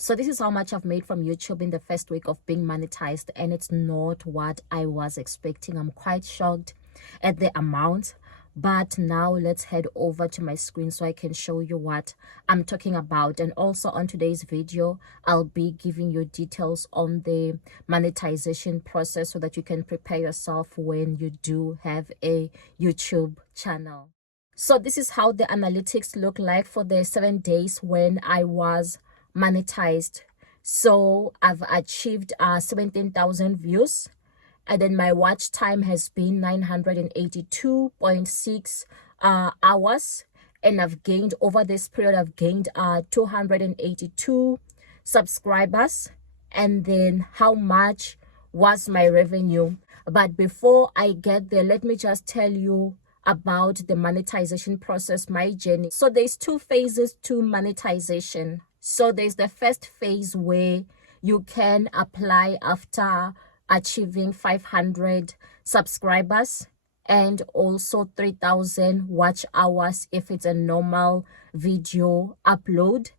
So this is how much I've made from YouTube in the first week of being monetized, and it's not what I was expecting. I'm quite shocked at the amount. But now let's head over to my screen so I can show you what I'm talking about. And also on today's video, I'll be giving you details on the monetization process so that you can prepare yourself when you do have a YouTube channel. So this is how the analytics look like for the 7 days when I was monetized. So I've achieved 17,000 views, and then my watch time has been 982.6 hours, and I've gained over this period, I've gained 282 subscribers. And then how much was my revenue? But before I get there, let me just tell you about the monetization process, my journey. So there's 2 phases to monetization. So there's the first phase where you can apply after achieving 500 subscribers and also 3,000 watch hours if it's a normal video upload.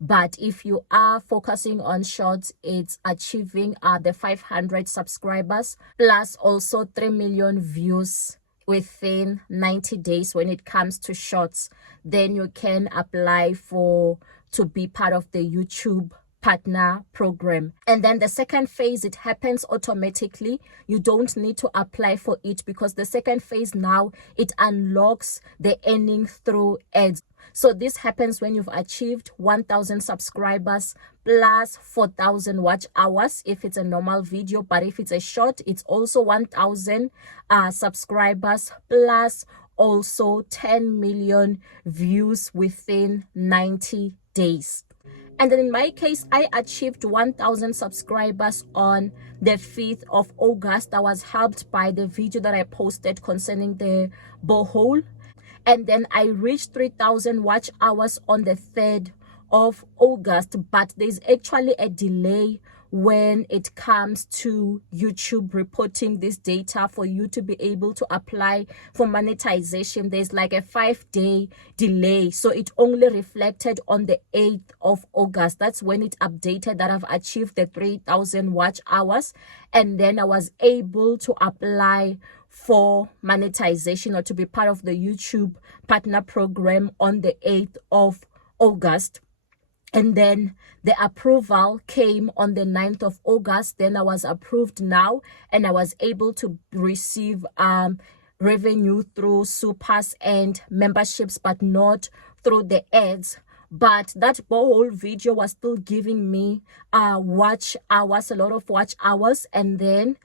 But if you are focusing on shorts, it's achieving the 500 subscribers plus also 3 million views within 90 days when it comes to shorts. Then you can apply to be part of the YouTube partner program. And then the second phase, it happens automatically. You don't need to apply for it, because the second phase now, it unlocks the earning through ads. So this happens when you've achieved 1,000 subscribers plus 4,000 watch hours if it's a normal video. But if it's a short, it's also 1,000 subscribers plus also 10 million views within 90 days. And then in my case, I achieved 1,000 subscribers on the 5th of August. I was helped by the video that I posted concerning the borehole. And then I reached 3,000 watch hours on the 3rd of August. But there's actually a delay when it comes to YouTube reporting this data for you to be able to apply for monetization. There's like a 5-day delay. So it only reflected on the 8th of August. That's when it updated that I've achieved the 3,000 watch hours. And then I was able to apply for monetization or to be part of the YouTube partner program on the 8th of August. And then the approval came on the 9th of August. Then I was approved now, and I was able to receive revenue through supers and memberships, but not through the ads. But that whole video was still giving me watch hours, a lot of watch hours. And then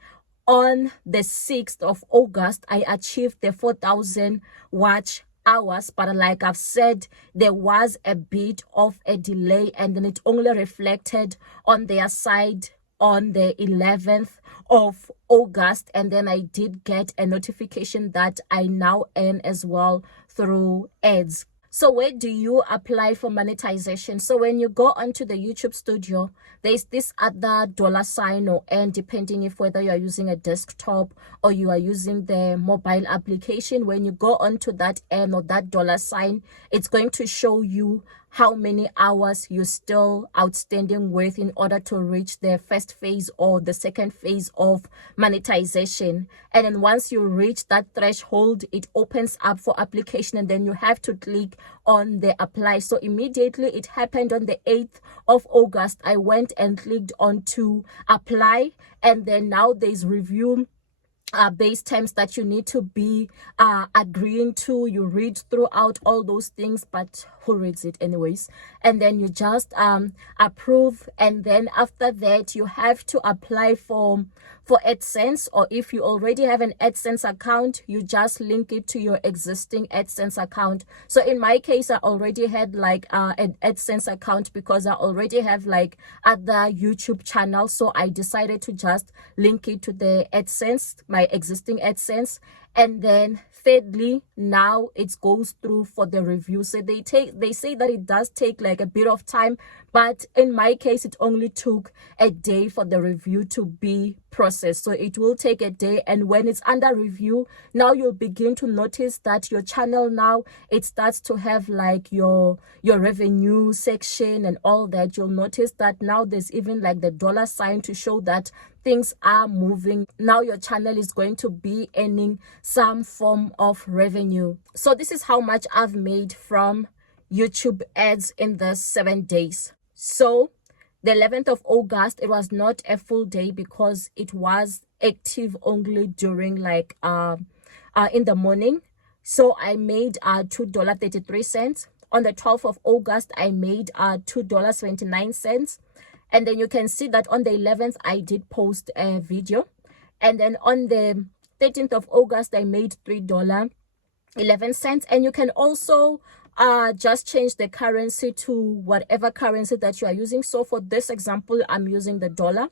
on the 6th of August, I achieved the 4,000 watch hours. But like I've said, there was a bit of a delay, and then it only reflected on their side on the 11th of August. And then I did get a notification that I now earn as well through ads. So where do you apply for monetization? So when you go onto the YouTube studio, there's this other $ or N, depending if whether you are using a desktop or you are using the mobile application. When you go onto that N or that $, it's going to show you how many hours you're still outstanding with in order to reach the first phase or the second phase of monetization. And then once you reach that threshold, it opens up for application, and then you have to click on the apply. So immediately it happened on the 8th of August. I went and clicked on to apply, and then now there's review base terms that you need to be agreeing to. You read throughout all those things, but who reads it anyways? And then you just approve, and then after that you have to apply for AdSense, or if you already have an AdSense account, you just link it to your existing AdSense account. So in my case, I already had like an AdSense account because I already have like other YouTube channels. So I decided to just link it to the AdSense, my existing AdSense. And then thirdly, now it goes through for the review. So they say that it does take like a bit of time, but in my case, it only took a day for the review to be process. So it will take a day, and when it's under review, now you'll begin to notice that your channel now, it starts to have like your revenue section and all that. You'll notice that now there's even like the dollar sign to show that things are moving. Now your channel is going to be earning some form of revenue. So this is how much I've made from YouTube ads in the 7 days. So the 11th of August, it was not a full day because it was active only during like in the morning. So I made $2.33. On the 12th of August, I made $2.79. And then you can see that on the 11th, I did post a video. And then on the 13th of August, I made $3.11. And you can also just change the currency to whatever currency that you are using. So for this example, I'm using the dollar.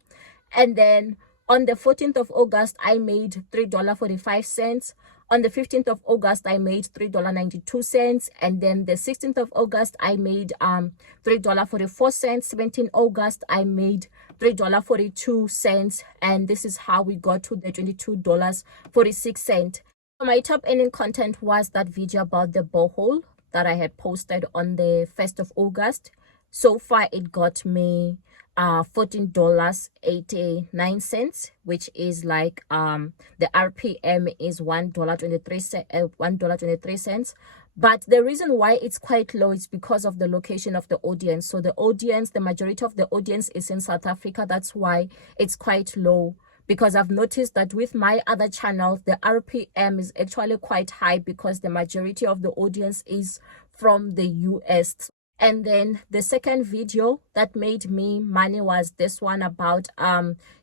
And then on the 14th of August, I made $3.45. On the 15th of August, I made $3.92. And then the 16th of August, I made $3.44. 17th August, I made $3.42. And this is how we got to the $22.46. My top earning content was that video about the borehole that I had posted on the 1st of August. So far, it got me $14.89, which is like the RPM is $1.23. But the reason why it's quite low is because of the location of the audience. So the audience, the majority of the audience is in South Africa. That's why it's quite low. Because I've noticed that with my other channels, the RPM is actually quite high because the majority of the audience is from the US. And then the second video that made me money was this one about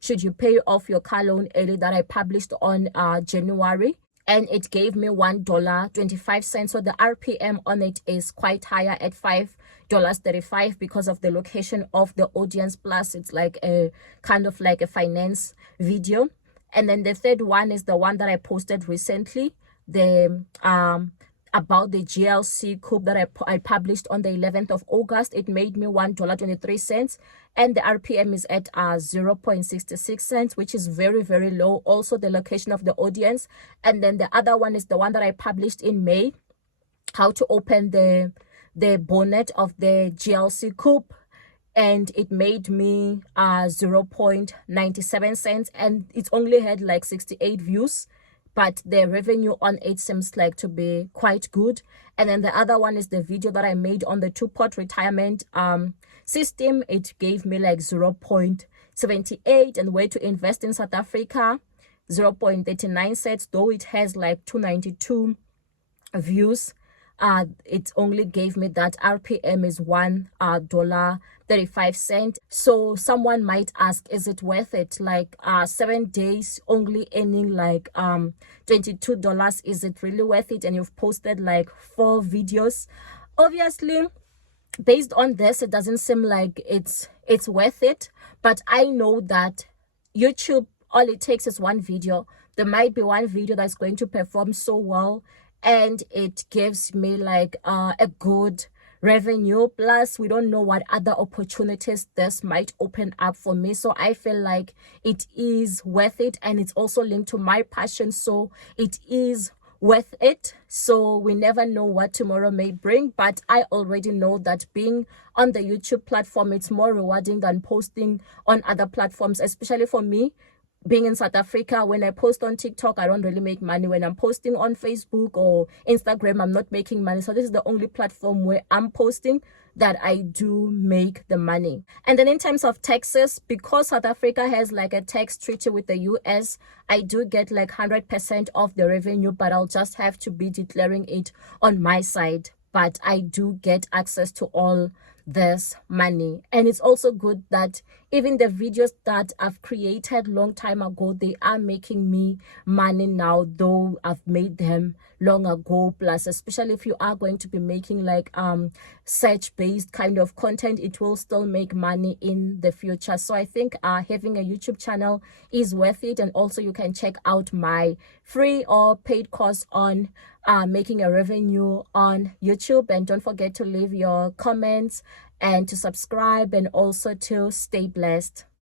should you pay off your car loan early, that I published on January. And it gave me $1.25. So the RPM on it is quite higher at $5.35 because of the location of the audience. Plus, it's like a kind of like a finance video. And then the third one is the one that I posted recently, the about the GLC coupe that I published on the 11th of August. It made me $1.23, and the RPM is at 0.66 cents, which is very, very low. Also, the location of the audience. And then the other one is the one that I published in May, how to open the bonnet of the GLC coupe, and it made me 0.97 cents, and it only had like 68 views. But the revenue on it seems like to be quite good. And then the other one is the video that I made on the two-pot retirement system. It gave me like 0.78, and way to invest in South Africa, 0.39 cents, though it has like 292 views. It only gave me that RPM is $1.35. So someone might ask, is it worth it? Like 7 days only earning like $22, is it really worth it? And you've posted like 4 videos. Obviously, based on this, it doesn't seem like it's worth it. But I know that YouTube, all it takes is one video. There might be one video that's going to perform so well, and it gives me like a good revenue. Plus, we don't know what other opportunities this might open up for me. So I feel like it is worth it, and it's also linked to my passion. So it is worth it. So we never know what tomorrow may bring, but I already know that being on the YouTube platform, it's more rewarding than posting on other platforms, especially for me. Being in South Africa, when I post on TikTok, I don't really make money. When I'm posting on Facebook or Instagram, I'm not making money. So this is the only platform where I'm posting that I do make the money. And then in terms of taxes, because South Africa has like a tax treaty with the US, I do get like 100% of the revenue, but I'll just have to be declaring it on my side. But I do get access to all this money. And it's also good that even the videos that I've created long time ago, they are making me money now, though I've made them long ago. Plus, especially if you are going to be making like search based kind of content, it will still make money in the future. So I think having a YouTube channel is worth it. And also you can check out my free or paid course on making a revenue on YouTube. And don't forget to leave your comments and to subscribe, and also to stay blessed.